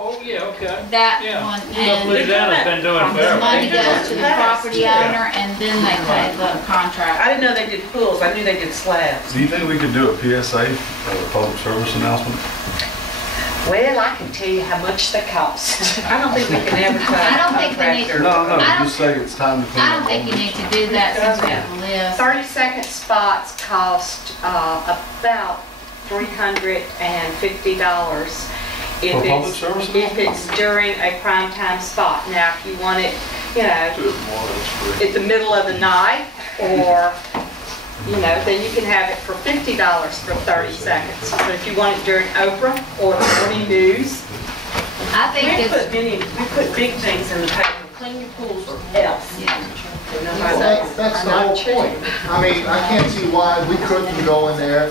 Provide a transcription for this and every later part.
Oh, yeah, okay. That Yeah. one, Stuff and Louisiana's been doing the forever. money goes to the property owner, and then they pay the I contract. didn't know they did pools, I knew they did slabs. Do you think we could do a PSA, a public service announcement? Well, I can tell you how much they cost. I don't think we can advertise. I don't think we need to- contractor. No, I don't- just say it's time to clean I up. don't think you need to do that since we have a list. 30-second spots cost about $350. For public service? If it's during a prime time spot. Now, if you want it, you know, at the middle of the night, or, you know, then you can have it for $50 for 30 seconds. But if you want it during Oprah or the morning news, I think We it's, put big things in the paper, clean your pools or else. yeah. Well, that's the whole point. I mean, I can't see why we couldn't go in there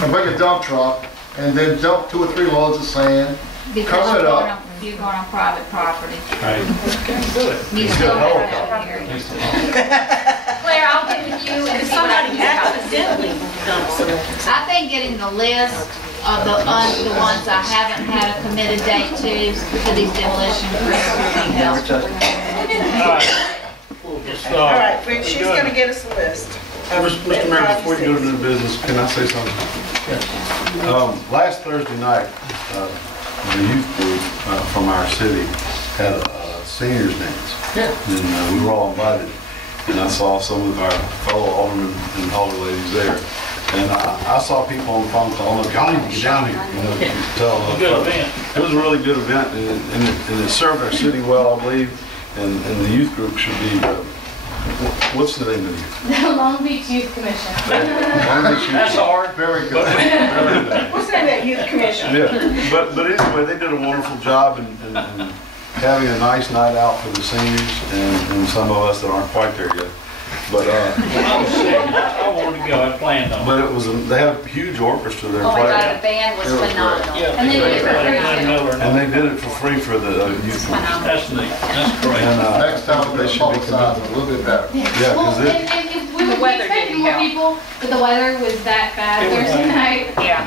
and bring a dump truck and then dump 2 or 3 loads of sand. Because Cover it you're up. going on, you're going on private property. Right. Do it. You still have a hearing. Claire, I'll get with you and see what I Somebody can do. accidentally dumped some. I think getting the list of the ones I haven't had a committed date to these demolition crews will be helpful. All right. Let's All start. right, she's gonna get us a list. Mr. Mayor, before you go to new business, can I say something? Last Thursday night, the youth group from our city had a seniors dance. Yeah. And we were all invited. And I saw some of our fellow aldermen and alder ladies there. And I saw people on the phone calling, look, y'all need to get down here. You know, to tell them. Good event. It was a really good event, and it served our city well, I believe. And the youth group should be, what's the name of the youth? The Long Beach Youth Commission. That's hard. Very good. Very good. What's the name of that youth commission? Yeah, but anyway, they did a wonderful job in having a nice night out for the seniors and some of us that aren't quite there yet. But I was sick. I wanted to go. I planned on it. but it was they had a huge orchestra there Oh my God, playing, the band was It was great. phenomenal. Yeah. And they did it for free. and they did it for free for the youth. Phenomenal. That's neat. That's great. And Next time, they they should should be publicize commended. it a little bit better. Yeah, Well, 'cause it- and we The were weather expecting didn't more help. people, but the weather was that bad It was Thursday bad. night. Yeah.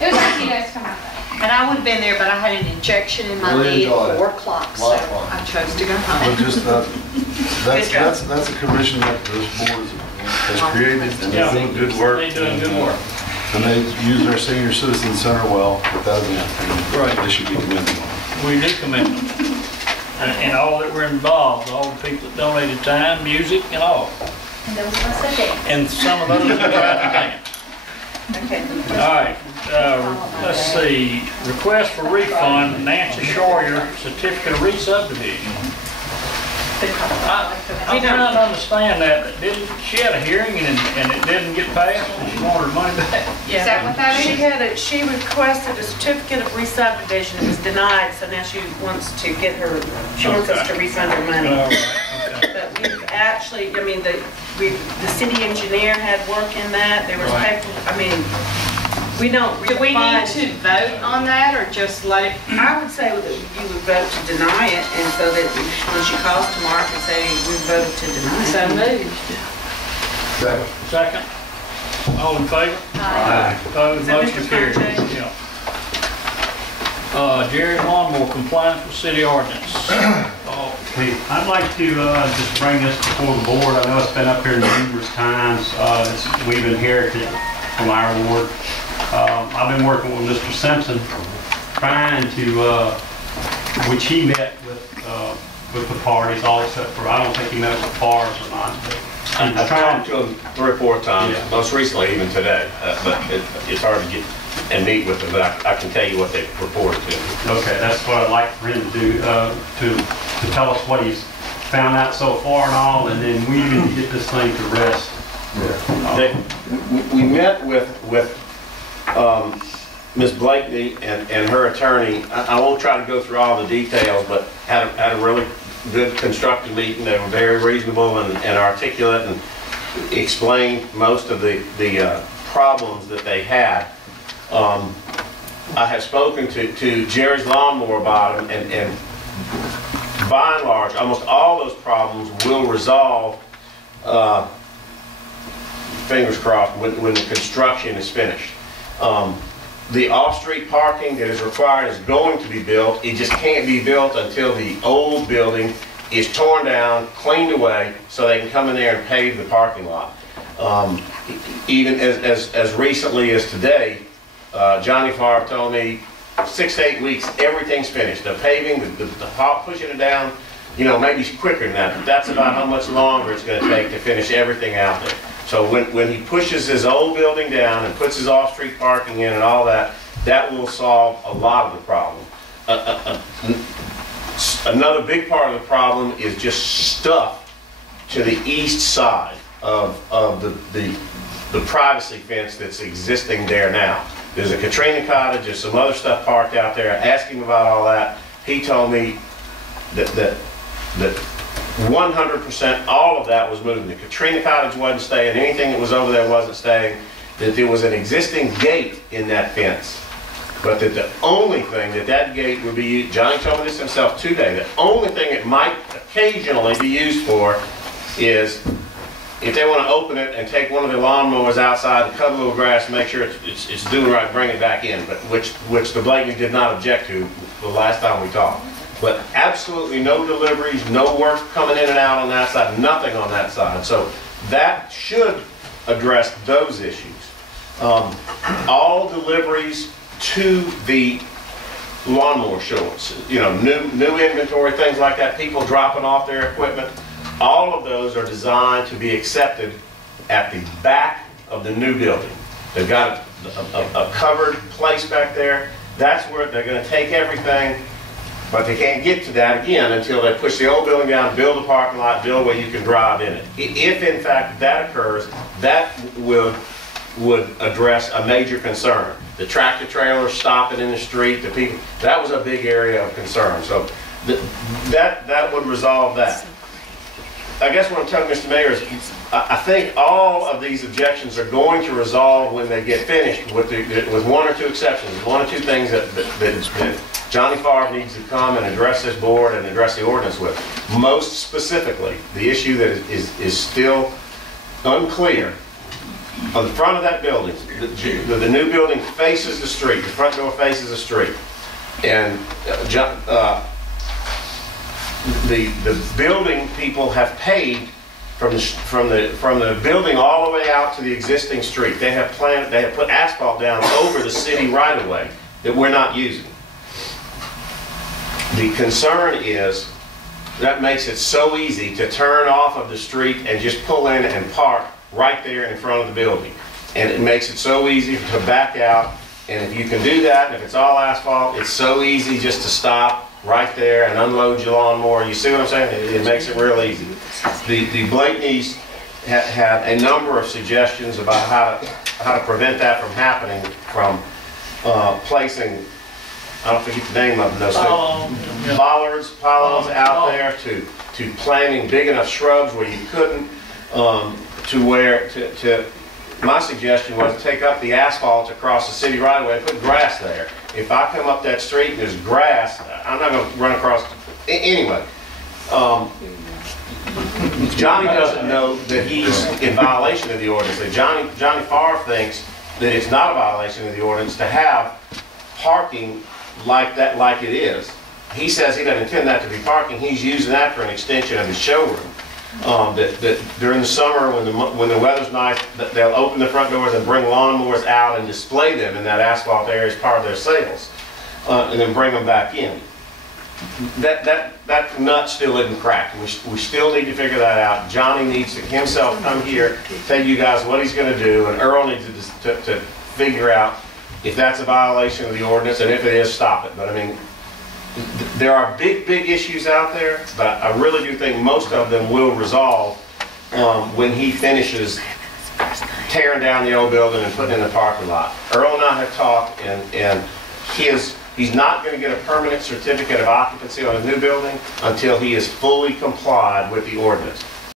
It was nice you guys to come out though. And I would have been there, but I had an injection in my Really knee enjoyed at it. 4 o'clock, so Lot of fun. I chose to go But home. just Good job. that's a commission that this board has created, and they're doing good work. They're doing good work. And they use our senior citizen center well with that event. and Right. They should be commended. We do commend them. And all that were involved, all the people that donated time, music, and all. And there was no such thing. And some of those that tried to dance. Okay. All right, let's see. Request for refund, Nancy Shawyer, certificate of re-subdivision. I'm trying to understand that. She had a hearing and it didn't get passed and she wanted her money back? Is that what that is? She requested a certificate of re-subdivision, it was denied, so now she wants to get her, she wants us to refund her money. All right, okay. But we've actually, I mean, the city engineer had work in that, there was Right. paper, I mean, we don't Do we need refund. to vote on that, or just let it? I would say that you would vote to deny it, and so that when she calls tomorrow, and say, we voted to deny So it. moved. Second? All in favor? Aye. Opposed, Is that motion Mr. carries. Fontaine? Yeah. Jerry Lawnmower, compliance with city ordinance. Oh, Hey, I'd like to just bring this before the board. I know it's been up here numerous times. We've inherited from our ward. I've been working with Mr. Simpson, trying to, which he met with the parties, all except for, I don't think he met with bars or not. But he was I've trying talked to him 3 or 4 times, Yeah. most recently even today, but it's hard to get and meet with them, but I can tell you what they reported to me. Okay, that's what I'd like for him to do, to tell us what he's found out so far and all, and then we can get this thing to rest. We met with Ms. Blakeney and her attorney. I won't try to go through all the details, but had a really good constructive meeting. They were very reasonable and articulate and explained most of the problems that they had. I have spoken to Jerry's Lawnmower about them, and by and large, almost all those problems will resolve, fingers crossed, when the construction is finished. the off-street parking that is required is going to be built. It just can't be built until the old building is torn down, cleaned away, so they can come in there and pave the parking lot. Even as recently as today, Johnny Favre told me 6 to 8 weeks, everything's finished. The paving, the pushing it down, you know, maybe quicker than that, but that's about how much longer it's going to take to finish everything out there. So when he pushes his old building down and puts his off-street parking in and all that, that will solve a lot of the problem. Another big part of the problem is just stuff to the east side of the privacy fence that's existing there now. There's a Katrina cottage, there's some other stuff parked out there. I asked him about all that. He told me that 100% all of that was moving. The Katrina cottage wasn't staying, anything that was over there wasn't staying, that there was an existing gate in that fence, but that the only thing that gate would be used, Johnny told me this himself today, the only thing it might occasionally be used for is if they want to open it and take one of the lawnmowers outside and cut a little grass, make sure it's doing right, bring it back in, but which the Blakeney did not object to the last time we talked. But absolutely no deliveries, no work coming in and out on that side, nothing on that side. So that should address those issues. All deliveries to the lawnmower showers, you know, new inventory, things like that, people dropping off their equipment, all of those are designed to be accepted at the back of the new building. They've got a covered place back there. That's where they're going to take everything. But they can't get to that again until they push the old building down, build a parking lot, build where you can drive in it. If in fact that occurs, that would address a major concern. The tractor trailers stopping in the street, the people, that was a big area of concern. So that would resolve that. I guess what I'm telling Mr. Mayor is I think all of these objections are going to resolve when they get finished with one or two exceptions, one or two things that Johnny Favre needs to come and address this board and address the ordinance with. Most specifically, the issue that is still unclear, on the front of that building, the new building faces the street, the front door faces the street. And the building people have paid from the building all the way out to the existing street. They have put asphalt down over the city right of way that we're not using. The concern is that makes it so easy to turn off of the street and just pull in and park right there in front of the building. And it makes it so easy to back out. And if you can do that, and if it's all asphalt, it's so easy just to stop right there and unload your lawnmower. You see what I'm saying? It makes it real easy. The Blakeneys had a number of suggestions about how to prevent that from happening, from placing, I don't forget the name of them, those bollards, pylons out there, to planting big enough shrubs where you couldn't, my suggestion was to take up the asphalt across the city right away and put grass there. If I come up that street and there's grass, I'm not going to run across. Anyway, Johnny doesn't know that he's in violation of the ordinance. Johnny Favre thinks that it's not a violation of the ordinance to have parking like that, like it is. He says he doesn't intend that to be parking. He's using that for an extension of his showroom. That during the summer, when the weather's nice, they'll open the front doors and bring lawnmowers out and display them in that asphalt area as part of their sales, and then bring them back in. That nut still isn't cracked. We still need to figure that out. Johnny needs to himself come here, tell you guys what he's going to do, and Earl needs to figure out if that's a violation of the ordinance, and if it is, stop it. But I mean, there are big issues out there, but I really do think most of them will resolve when he finishes tearing down the old building and putting in the parking lot. Earl and I have talked, and he's not going to get a permanent certificate of occupancy on a new building until he is fully complied with the ordinance.